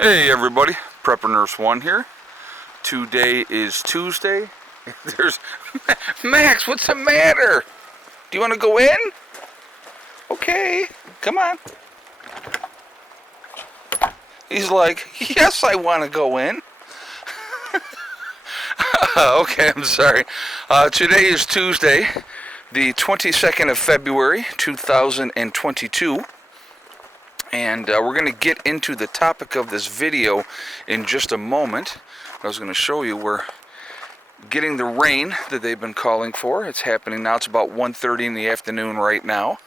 Hey everybody, Prepper Nurse 1 here. Today is Tuesday. There's Max, what's the matter? Do you want to go in? Okay, come on. He's like, yes, I want to go in. Okay, I'm sorry. Today is Tuesday, the 22nd of February, 2022. And we're going to get into the topic of this video in just a moment. I was going to show you we're getting the rain that they've been calling for. It's happening now. It's about 1:30 in the afternoon right now.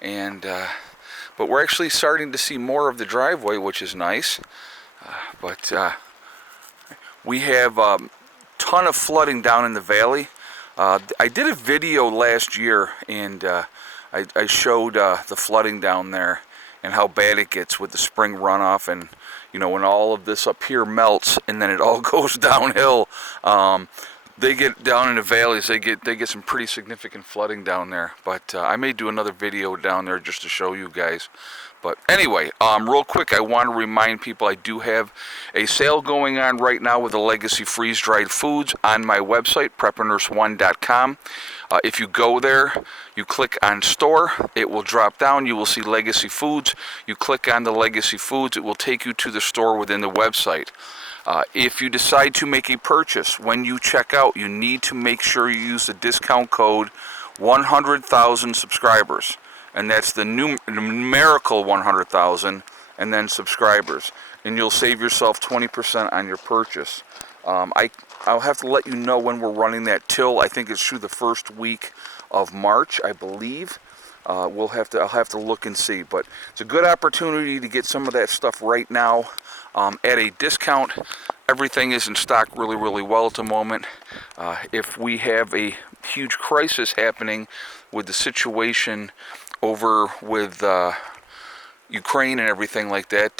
And but we're actually starting to see more of the driveway, which is nice. But we have a ton of flooding down in the valley. I did a video last year, and I showed the flooding down there and how bad it gets with the spring runoff, and you know, when all of this up here melts and then it all goes downhill. They get down in the valleys, they get some pretty significant flooding down there. But I may do another video down there just to show you guys. But anyway, real quick, I want to remind people I do have a sale going on right now with the Legacy freeze-dried foods on my website, preppernurse1.com. If you go there, you click on store, it will drop down, you will see Legacy Foods. You click on the Legacy Foods, it will take you to the store within the website. If you decide to make a purchase, when you check out, you need to make sure you use the discount code 100,000 subscribers. And that's the numerical 100,000 and then subscribers. And you'll save yourself 20% on your purchase. I'll have to let you know when we're running that till. I think it's through the first week of March, I believe. I'll have to look and see. But it's a good opportunity to get some of that stuff right now at a discount. Everything is in stock really, really well at the moment. If we have a huge crisis happening with the situation over with Ukraine and everything like that,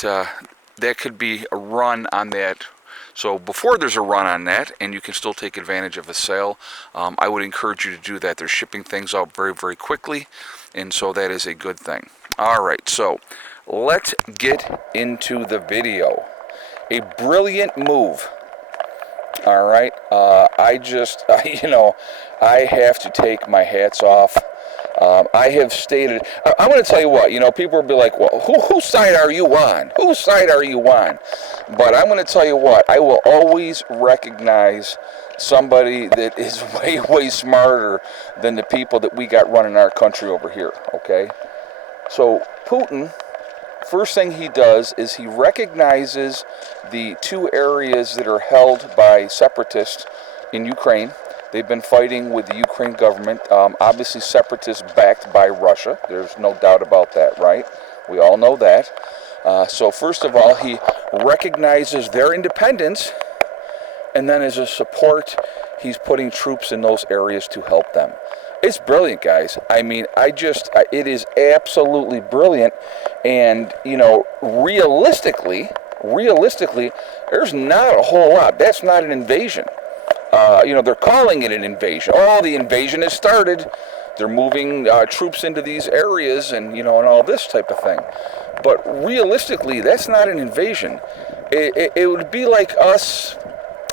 that could be a run on that. So before there's a run on that and you can still take advantage of a sale, I would encourage you to do that. They're shipping things out very, very quickly, and so that is a good thing. All right, so let's get into the video. A brilliant move. All right, I have to take my hats off. I have stated, I'm going to tell you what, people will be like, well, whose side are you on? Whose side are you on? But I'm going to tell you what, I will always recognize somebody that is way, way smarter than the people that we got running our country over here, okay? So Putin, first thing he does is he recognizes the two areas that are held by separatists in Ukraine. They've been fighting with the Ukraine government, obviously separatists backed by Russia. There's no doubt about that, right? We all know that. So first of all, he recognizes their independence, and then as a support, he's putting troops in those areas to help them. It's brilliant, guys. I mean, it is absolutely brilliant. And, realistically, there's not a whole lot. That's not an invasion. They're calling it an invasion. Oh, the invasion has started. They're moving troops into these areas and all this type of thing. But realistically, that's not an invasion. It would be like us.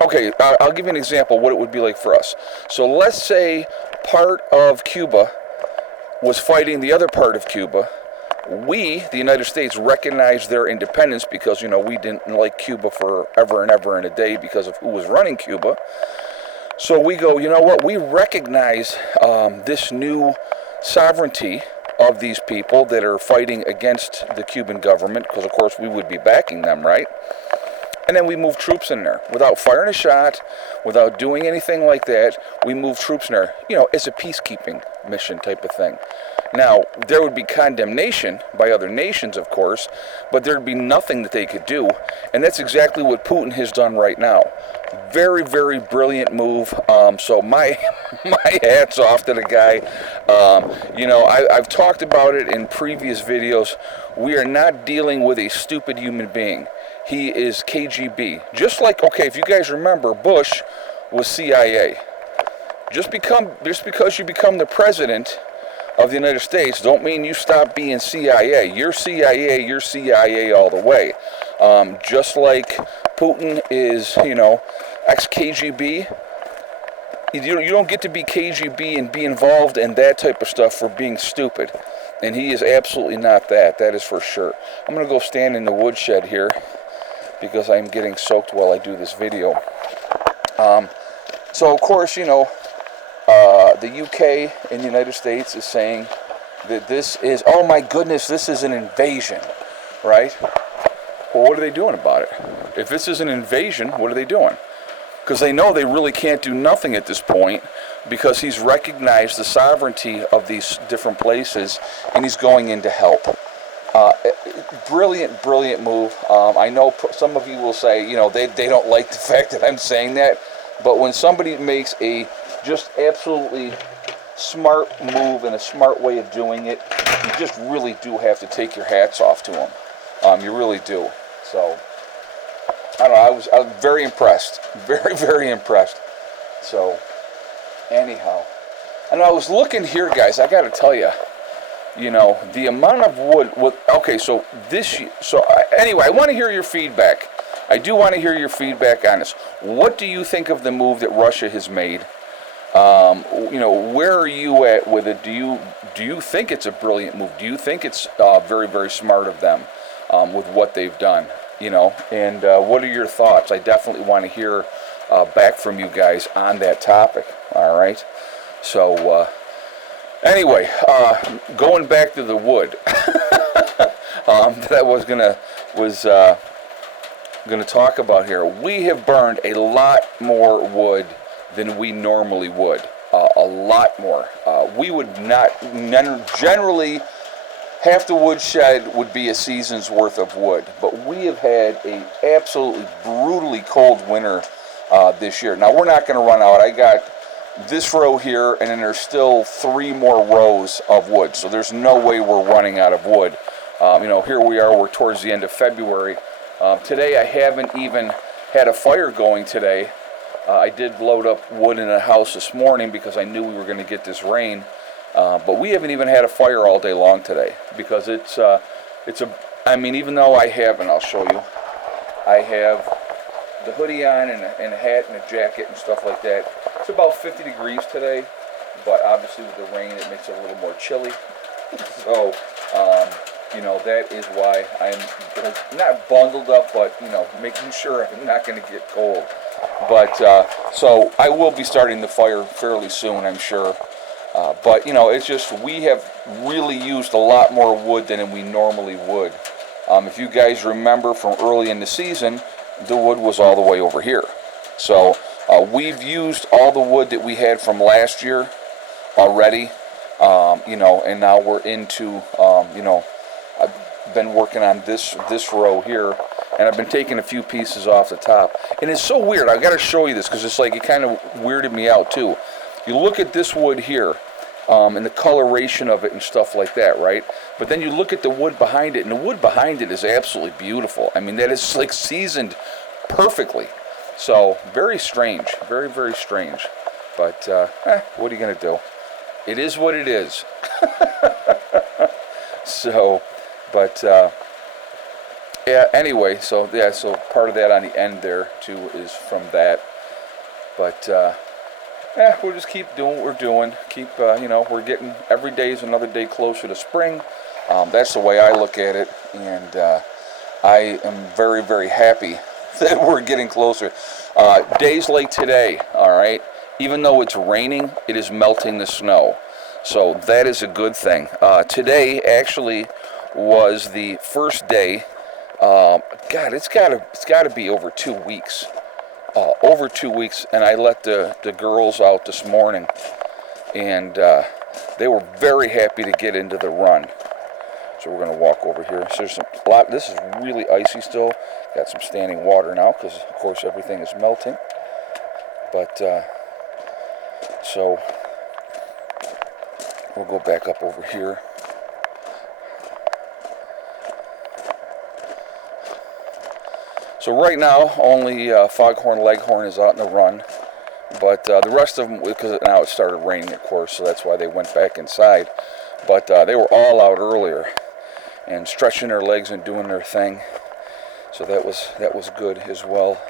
Okay, I'll give you an example of what it would be like for us. So let's say part of Cuba was fighting the other part of Cuba. We, the United States, recognized their independence because, we didn't like Cuba forever and ever and a day because of who was running Cuba. So we go, you know what, we recognize this new sovereignty of these people that are fighting against the Cuban government, because of course we would be backing them, right? And then we move troops in there without firing a shot, without doing anything like that. We move troops in there, as a peacekeeping mission type of thing. Now, there would be condemnation by other nations, of course, but there'd be nothing that they could do. And that's exactly what Putin has done right now. Very, very brilliant move. So my hat's off to the guy. I've talked about it in previous videos. We are not dealing with a stupid human being. He is KGB. Just like, okay, if you guys remember, Bush was CIA. Just because you become the president of the United States don't mean you stop being CIA. You're CIA all the way. Just like Putin is, ex-KGB, you don't get to be KGB and be involved in that type of stuff for being stupid. And he is absolutely not that. That is for sure. I'm going to go stand in the woodshed here because I'm getting soaked while I do this video. So, of course, the UK in the United States is saying that this is, oh my goodness, this is an invasion, right? Well, what are they doing about it? If this is an invasion, what are they doing? Because they know they really can't do nothing at this point because he's recognized the sovereignty of these different places and he's going in to help. Brilliant move. I know some of you will say, they don't like the fact that I'm saying that, but when somebody makes a just absolutely smart move and a smart way of doing it, you just really do have to take your hats off to them. You really do. So, I don't know, I was very impressed. Very impressed. So, anyhow. And I was looking here, guys, I got to tell you, the amount of wood, okay, anyway, I want to hear your feedback. I do want to hear your feedback on this. What do you think of the move that Russia has made? Where are you at with it? Do you think it's a brilliant move? Do you think it's very smart of them with what they've done? And what are your thoughts? I definitely want to hear back from you guys on that topic. All right. So anyway, going back to the wood that I was gonna talk about here. We have burned a lot more wood than we normally would. A lot more. We would not generally. Half the woodshed would be a season's worth of wood, but we have had a absolutely brutally cold winter this year. Now we're not going to run out. I got this row here, and then there's still 3 more rows of wood, so there's no way we're running out of wood. Here we are. We're towards the end of February. Today I haven't even had a fire going today. I did load up wood in the house this morning because I knew we were going to get this rain. But we haven't even had a fire all day long today because even though I have, and I'll show you, I have the hoodie on and a hat and a jacket and stuff like that. It's about 50 degrees today, but obviously with the rain it makes it a little more chilly. So, that is why I'm not bundled up, but, making sure I'm not going to get cold. But, so I will be starting the fire fairly soon, I'm sure. But, it's just we have really used a lot more wood than we normally would. If you guys remember from early in the season, the wood was all the way over here. So we've used all the wood that we had from last year already, and now we're into, I've been working on this row here, and I've been taking a few pieces off the top. And it's so weird. I've got to show you this because it's like it kind of weirded me out too. You look at this wood here, and the coloration of it and stuff like that, right? But then you look at the wood behind it, and the wood behind it is absolutely beautiful. I mean, that is like seasoned perfectly. So, very strange. Very strange. But, what are you going to do? It is what it is. So, but, yeah, anyway, so part of that on the end there, too, is from that. But, we'll just keep doing what we're doing. Keep, we're getting, every day is another day closer to spring. That's the way I look at it, and I am very happy that we're getting closer. Days like today, all right, even though it's raining, it is melting the snow. So that is a good thing. Today actually was the first day. God, it's got to be over 2 weeks. Over 2 weeks, and I let the girls out this morning, and they were very happy to get into the run. So we're going to walk over here. So there's a lot. This is really icy still. Got some standing water now because, of course, everything is melting. But so we'll go back up over here. So right now, only Foghorn Leghorn is out in the run, but the rest of them, because now it started raining, of course, so that's why they went back inside. But they were all out earlier and stretching their legs and doing their thing. So that was good as well.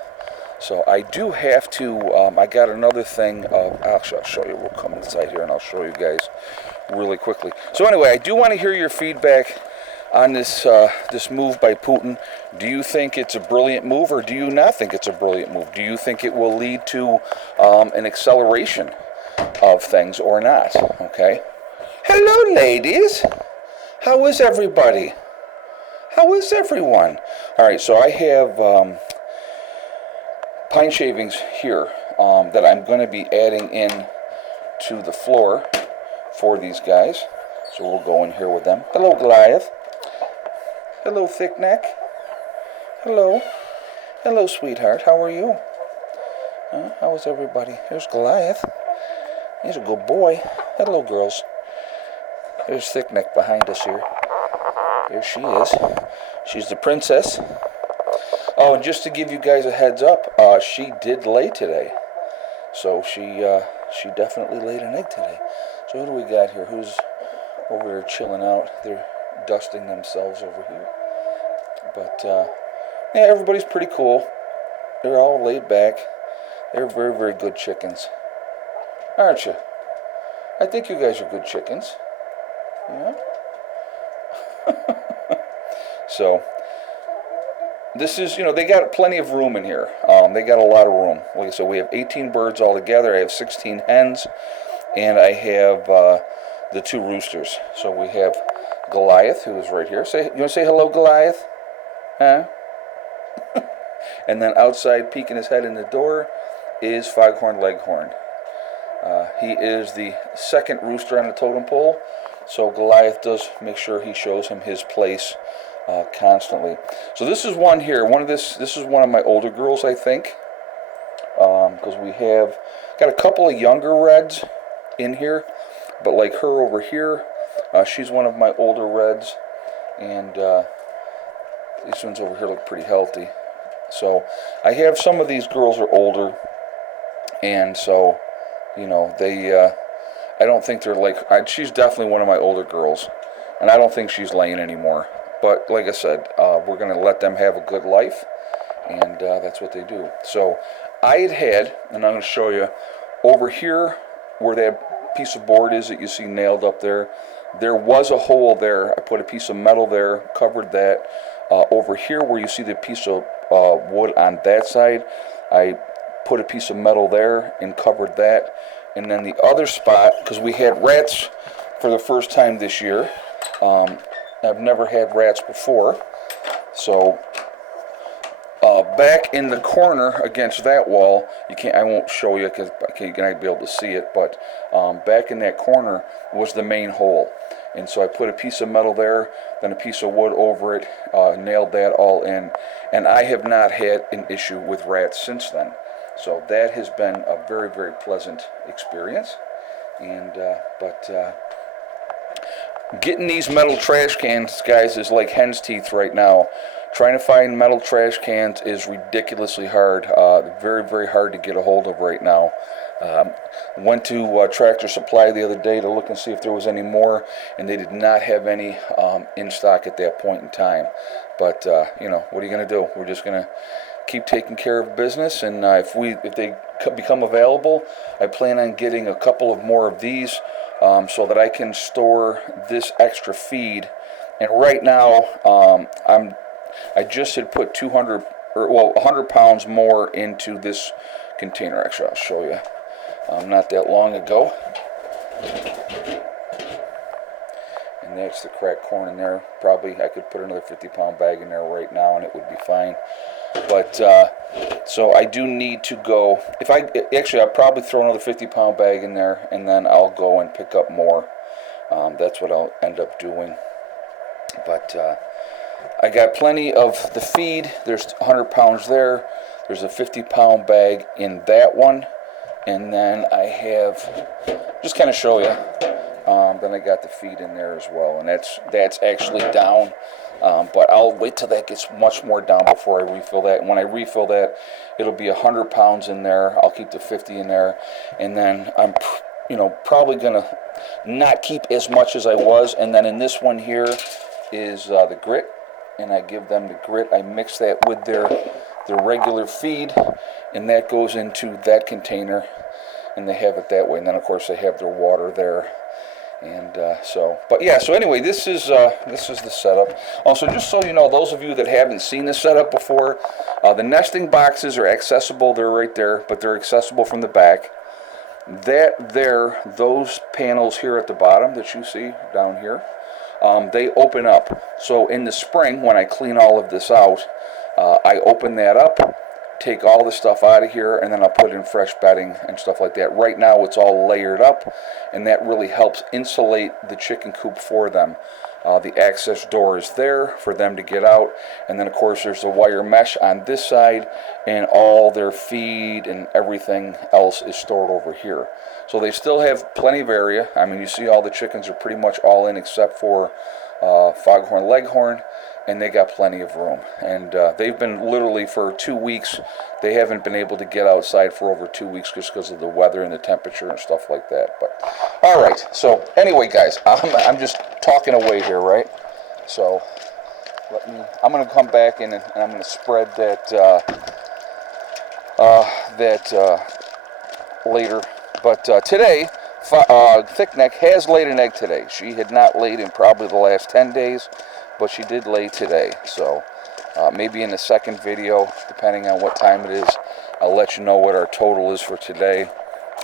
So I do have to, I got another thing, I'll show you, we'll come inside here and I'll show you guys really quickly. So anyway, I do want to hear your feedback on this this move by Putin. Do you think it's a brilliant move, or do you not think it's a brilliant move? Do you think it will lead to an acceleration of things or not? Okay. Hello, ladies. How is everybody? How is everyone? All right, so I have pine shavings here that I'm going to be adding in to the floor for these guys. So we'll go in here with them. Hello, Goliath. Hello, thick neck. Hello. Hello, sweetheart. How are you? How is everybody? Here's Goliath. He's a good boy. Hello, girls. There's thick neck behind us here. There she is. She's the princess. Oh, and just to give you guys a heads up, she did lay today. So she definitely laid an egg today. So who do we got here? Who's over there chilling out? They're dusting themselves over here. But yeah, everybody's pretty cool. They're all laid back. They're very, very good chickens, aren't you? I think you guys are good chickens. Yeah. So this is, they got plenty of room in here. They got a lot of room. Like I said, we have 18 birds all together. I have 16 hens, and I have the 2 roosters. So we have Goliath, who is right here. You want to say hello, Goliath? Huh? And then outside, peeking his head in the door, is Foghorn Leghorn. He is the second rooster on the totem pole, so Goliath does make sure he shows him his place constantly. So this is one here. This is one of my older girls, I think, because we have got a couple of younger reds in here, but like her over here, she's one of my older reds, and these ones over here look pretty healthy. So I have some of these girls are older, and so they I don't think they're like she's definitely one of my older girls, and I don't think she's laying anymore. But like I said, we're going to let them have a good life, and that's what they do. So I had, and I'm going to show you over here where that piece of board is that you see nailed up there. There was a hole there. I put a piece of metal there, covered that. Over here where you see the piece of wood on that side, I put a piece of metal there and covered that. And then the other spot, because we had rats for the first time this year. I've never had rats before. So back in the corner against that wall, I won't show you because you're not going to be able to see it, but back in that corner was the main hole. And so I put a piece of metal there, then a piece of wood over it, nailed that all in, and I have not had an issue with rats since then. So that has been a very, very pleasant experience. And getting these metal trash cans, guys, is like hen's teeth right now. Trying to find metal trash cans is ridiculously hard. Very, very hard to get a hold of right now. Went to Tractor Supply the other day to look and see if there was any more, and they did not have any in stock at that point in time. But what are you going to do? We're just going to keep taking care of business, and if they become available, I plan on getting a couple of more of these so that I can store this extra feed. And right now, I just had put 100 pounds more into this container. Actually, I'll show you. Not that long ago. And that's the cracked corn in there. Probably I could put another 50-pound bag in there right now and it would be fine. But so I do need to go. I'll probably throw another 50-pound bag in there, and then I'll go and pick up more. That's what I'll end up doing. But I got plenty of the feed. There's 100 pounds there. There's a 50-pound bag in that one. And then I have, just kind of show you, then I got the feed in there as well. And that's actually down. But I'll wait till that gets much more down before I refill that. And when I refill that, it'll be 100 pounds in there. I'll keep the 50 in there. And then I'm, probably going to not keep as much as I was. And then in this one here is the grit. and I give them the grit. I mix that with their regular feed, and that goes into that container, and they have it that way. And then of course they have their water there. And but yeah, so anyway, this is the setup. Also, just so you know, those of you that haven't seen the setup before, the nesting boxes are accessible. They're right there, but they're accessible from the back. Those panels here at the bottom that you see down here, they open up. So in the spring, when I clean all of this out, I open that up, take all the stuff out of here, and then I'll put in fresh bedding and stuff like that. Right now it's all layered up, and that really helps insulate the chicken coop for them. The access door is there for them to get out, and then of course there's the wire mesh on this side, and all their feed and everything else is stored over here. So they still have plenty of area. I mean, you see all the chickens are pretty much all in except for Foghorn Leghorn, and they got plenty of room. And they've been literally for 2 weeks, they haven't been able to get outside for over 2 weeks just because of the weather and the temperature and stuff like that. But all right, so anyway, guys, I'm just talking away here, right? So I'm going to come back in and I'm going to spread that later. But today, Thickneck has laid an egg today. She had not laid in probably the last 10 days, but she did lay today. So maybe in the second video, depending on what time it is, I'll let you know what our total is for today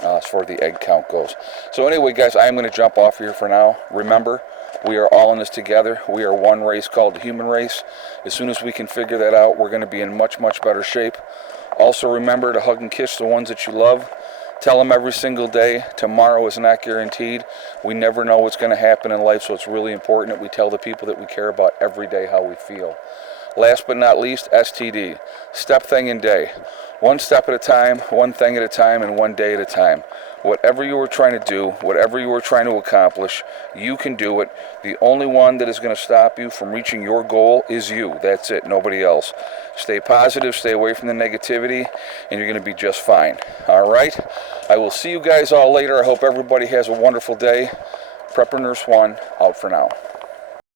as far as the egg count goes. So anyway, guys, I'm going to jump off here for now. Remember, we are all in this together. We are one race called the human race. As soon as we can figure that out, we're going to be in much, much better shape. Also remember to hug and kiss the ones that you love. Tell them every single day, tomorrow is not guaranteed. We never know what's going to happen in life, so it's really important that we tell the people that we care about every day how we feel. Last but not least, STD. Step, thing, and day. One step at a time, one thing at a time, and one day at a time. Whatever you are trying to do, whatever you are trying to accomplish, you can do it. The only one that is going to stop you from reaching your goal is you. That's it, nobody else. Stay positive, stay away from the negativity, and you're going to be just fine. All right? I will see you guys all later. I hope everybody has a wonderful day. Prepper Nurse 1, out for now.